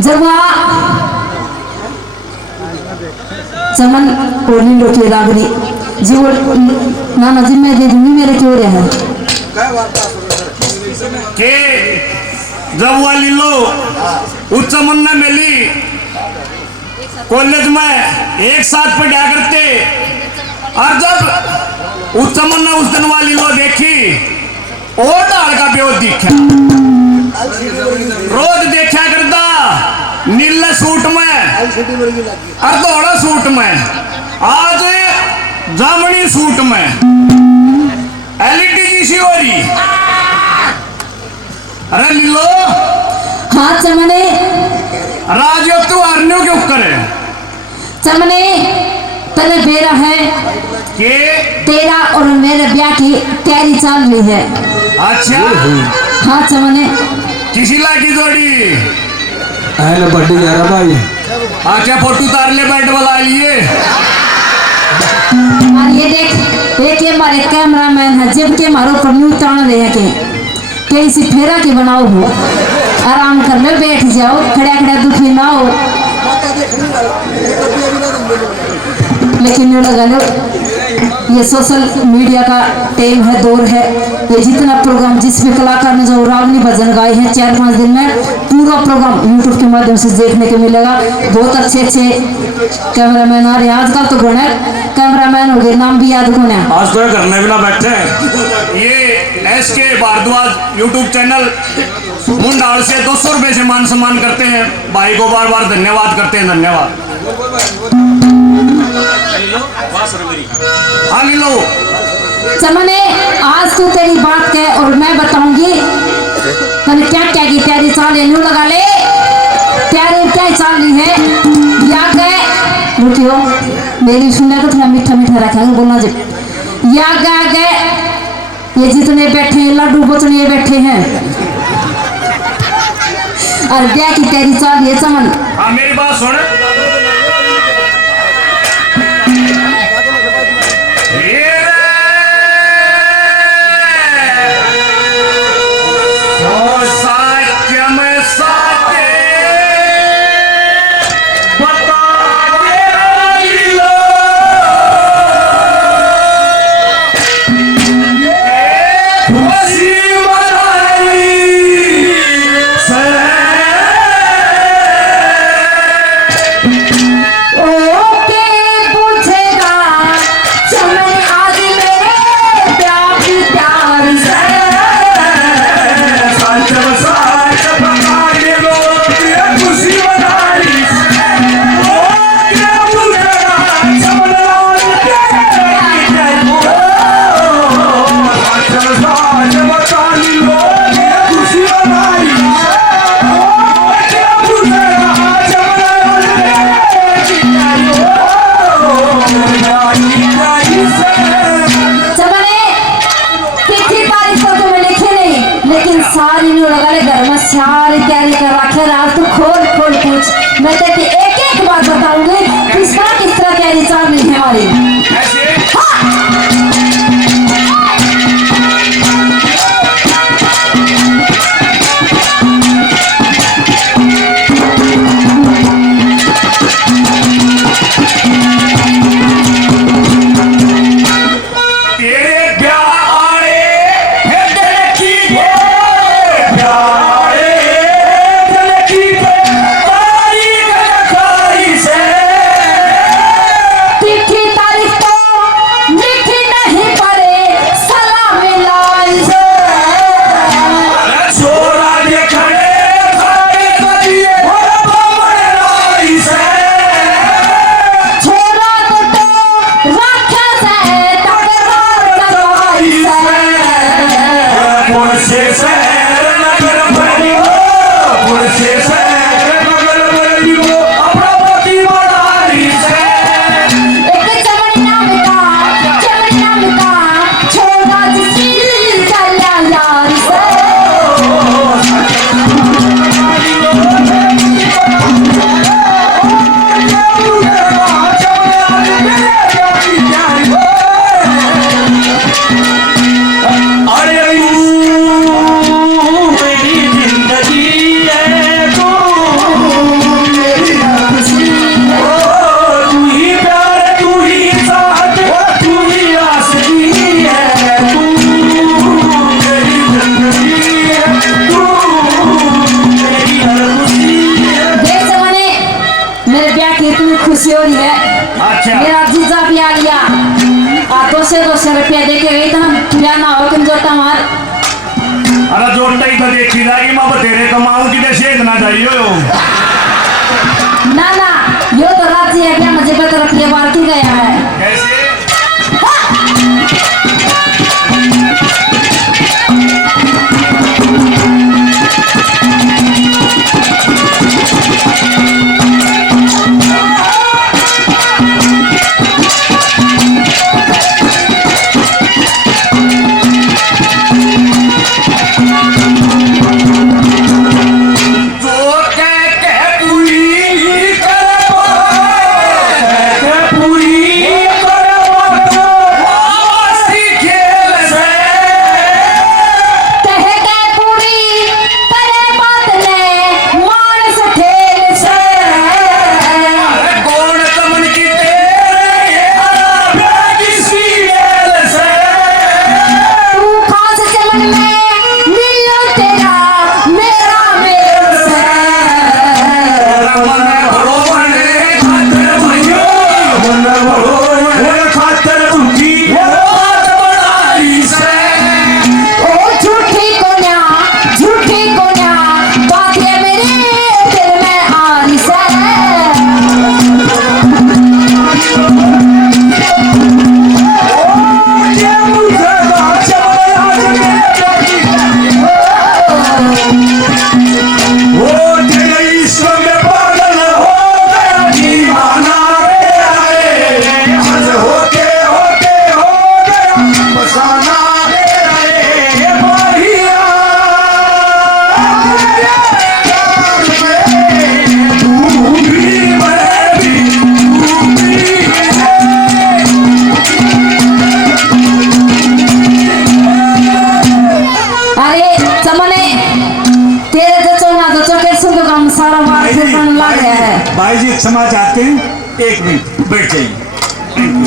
जब चमन ओढ़नी लोटी रागनी जी वो नाना जी मैं दे दूंगी मेरे क्यों रहे के जब वाली लो उच्च चमन मिली कॉलेज में एक साथ पढ़ा करते और जब उस चमन उस दिन वाली लो देखी और डाल का प्यो दिखा रोज देखा करता नीले सूट में और दौड़ा सूट में आज जामनी सूट में एलईडी जैसी हो रही। अरे लीलो हाँ चमने राज तू आर्नियों के ऊपर है चमने तने बेरा है के तेरा और मेरे ब्याह की तैयारी चल रही है। अच्छा हाँ चमने किसी लागी जोड़ी अरे बर्थडे जा रहा भाई क्या फोटो उतार ले बैठ वाला लिए और ये देख एक ये हमारे कैमरामैन है जब के मारो पर न्यू तान रहे हैं के इसी फेरा के बनाओ हो आराम कर लो बैठ जाओ खड़ा खड़ा दुखी ना हो लेकिन ये लगा लो ये सोशल मीडिया का टाइम है दौर है ये जितना प्रोग्राम जिसमें कलाकार ने जो रावणी भजन गाए हैं 4-5 दिन में पूरा प्रोग्राम यूट्यूब के माध्यम से देखने को मिलेगा। बहुत अच्छे अच्छे कैमरामैन आ रहे हैं आजकल तो घने कैमरामैन हो गए नाम भी याद कौन है आज तो घर में भी ना बैठे ये SK भारद्वाज यूट्यूब चैनल मुंडाल से 200 रुपए से मान सम्मान करते हैं भाई को बार बार धन्यवाद करते हैं धन्यवाद। हाँ लीलो चमने आज तू तेरी बात कह और मैं बताऊंगी तने क्या क्या की तैयारी चाल है नू लगा ले तैयारी क्या चाल रही है या गए रुकियो मेरी सुनने को थोड़ा मीठा मीठा रखेंगे बोलना जी या गए ये जितने बैठे हैं लड्डू बचने बैठे हैं और ब्याह की तैयारी चाल रही है चमन। हाँ मेरी बात सुन सारी तैयारी कर रखे रात तो खोल खोल पूछ मैं तेरी एक एक बात बताऊंगी किस तरह तैयारी चल रही है हमारी। लिखी तारीख तो लिखी नहीं खुशी हो रही है। अच्छा। मेरा जीजा भी आ गया। 200 रुपया दे के गई था, क्या ना हो तुम जोटा मार। अरे जोटा ही तो देखी जाएगी, मैं बतेरे कमाऊं कि शेद ना जाइयो। ना ना, यो तो राजी है क्या, मुझे पता रुपये बार की गया है। कैसे? भाई जी क्षमा चाहते हैं, 1 मिनट बैठ जाइए।